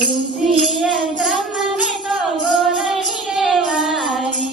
ઋષિયંત્રમ મેં તો બોરડી રેવાય,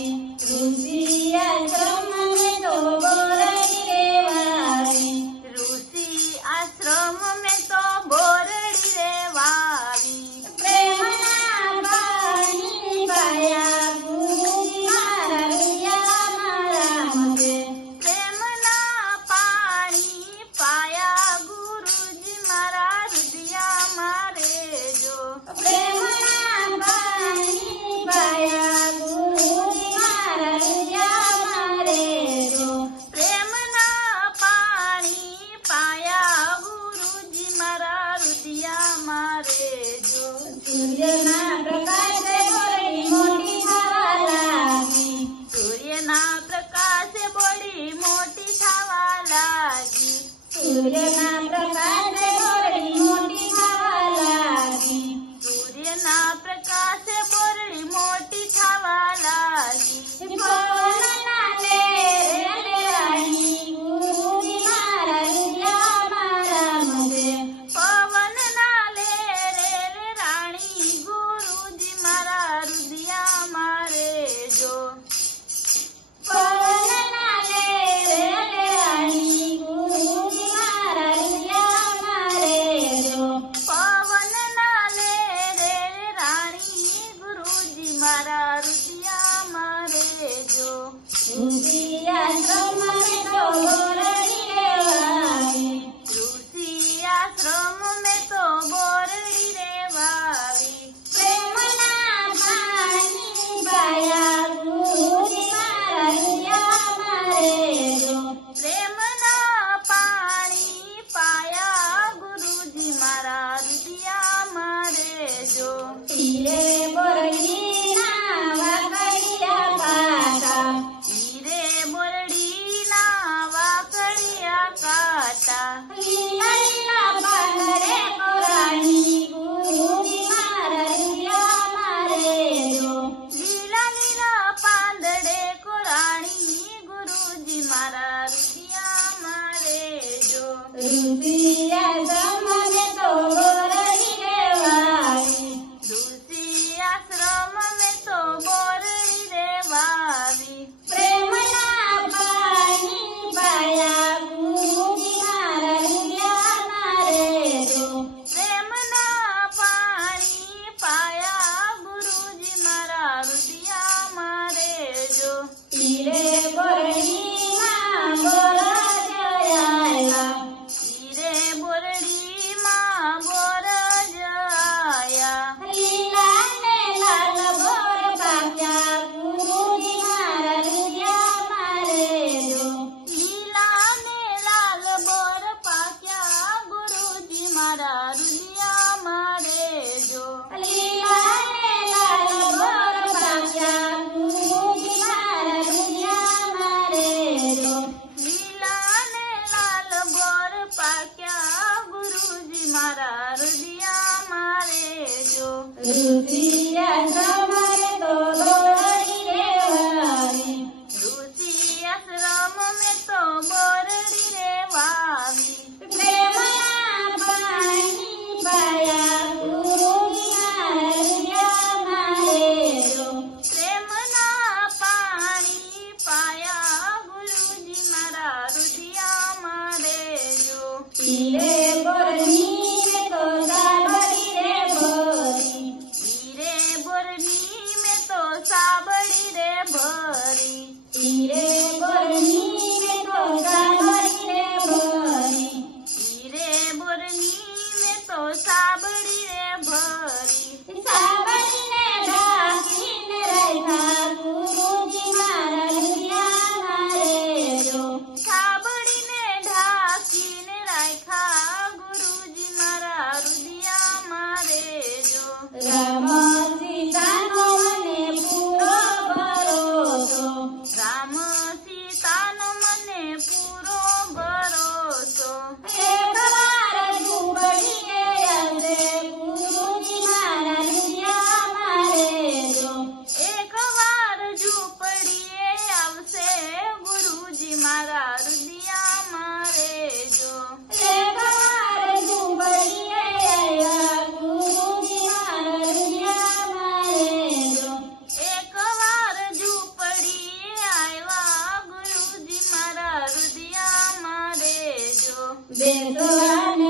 ઋષિયંત્રમ મેં તો બોરડી રેવાય, ઋષિ આશ્રમ મેં તો બોરડી રેવાવી, પ્રેમના પાણી પાયા ગુરુજી મારા હૃદયમાં રામજે, પ્રેમના પાણી પાયા ગુરુજી મારા હૃદયમાં રેજો, પ્રેમના પાણી પાયા ગુરુજી મારા હૃદયમાં રેજો, પ્રેમના પાણી પાયા ગુરુજી મારા હૃદયમાં રેજો. સૂર્યના પ્રકાશે બોરડી મોટી થવા લાગી, સૂર્યના પ્રકાશે બોડી મોટી થવા લાગી, સૂર્યના પ્રકાશે બોરડી મોટી થવા લાગી, સૂર્યના પ્રકાશે બોરડી મોટી થવા લાગી, પવનના લેરે રાણી ગુરુજી મારા હૃદયમાં રામજે, પવનના લેરે રાણી ગુરુજી મારા હૃદયમાં રેજો, પવનના લેરે રાણી ગુરુજી મારા હૃદયમાં રેજો, પવનના લેરે રાણી ગુરુજી મારા હૃદયમાં રેજો. ઋષિયંત્રમ મેં તો બોરડી રેવાય, ઋષિ આશ્રમ મેં તો બોરડી રેવાવી, પ્રેમના પાણી પાયા ગુરુજી મારા હૃદયમાં રેજો, પ્રેમના પાણી પાયા ગુરુજી મારા હૃદયમાં રેજો. તીરે બોરડીના વાકડિયા પાટા, હીરે બોરડીના વાકડિયા કાંટા, લીલા લીલા પાંદડે કોરાણી ગુરુજી મારા હૃદયમાં રેજો, લીલા લીલા પાંદડે કોરાણી ગુરુજી મારા હૃદયમાં રેજો. ઋષિયંત્રમ મેં તો બોરડી રેવાય, ઋષિ આશ્રમ મેં તો બોરડી રેવાવી, પ્રેમના પાણી પાયા ગુરુજી મારા હૃદયમાં રેજો, પ્રેમના પાણી પાયા ગુરુજી મારા હૃદયમાં રેજો. તીરે બોરડીમાં બોરજ આવ્યા, હીરે બોરડીમાં બોરજ આયા, લીલા ને લાલ બોર પાક્યા ગુરુજી મારા હૃદયમાં રેજો, લીલા ને લાલ બોર પાક્યા ગુરુજી મારા હૃદયમાં રેજો. લીલા ને લાલ બોર પાક્યા ગુરુજી મારા હૃદયમાં રેજો, લીલા ને લાલ બોર પાક્યા ગુરુજી મારા હૃદયમાં રેજો. ઋષિયંત્રમ મેં તો બોરડી રેવાય, ઋષિ આશ્રમ મેં તો બોરડી રેવાવી, પ્રેમના પાણી પાયા ગુરુજી મારા હૃદયમાં રેજો, પ્રેમના પાણી પાયા ગુરુજી મારા હૃદયમાં રેજો. તીરે બોરની મેં તો સાબડી રે ભરી, હીરે બોરની મેં તો સાબડી રે ભરી, તીરે બોરની મેં તો સાબડી રે ભરી, હીરે બોરની મેં તો સાબડી રે ભરી, સાબડીને ઢાંકીને રાખ્યા ગુરુજી મારા હૃદયમાં રેજો, સાબડીને ઢાંકીને રાખ્યા ગુરુજી મારા હૃદયમાં રેજો. રામ સીતાનો મને પૂરો ભરોસો, રામ સીતાનો મને પૂરો ભરોસો, એકવાર ઝૂંપડીએ આવશે ગુરુજી મારા હૃદયમાં રેજો, એકવાર ઝૂંપડીએ આવશે ગુરુજી મારા હૃદયમાં રેજો. એકવાર ઝૂંપડીએ આવ્યા ગુરુજી બેસવાને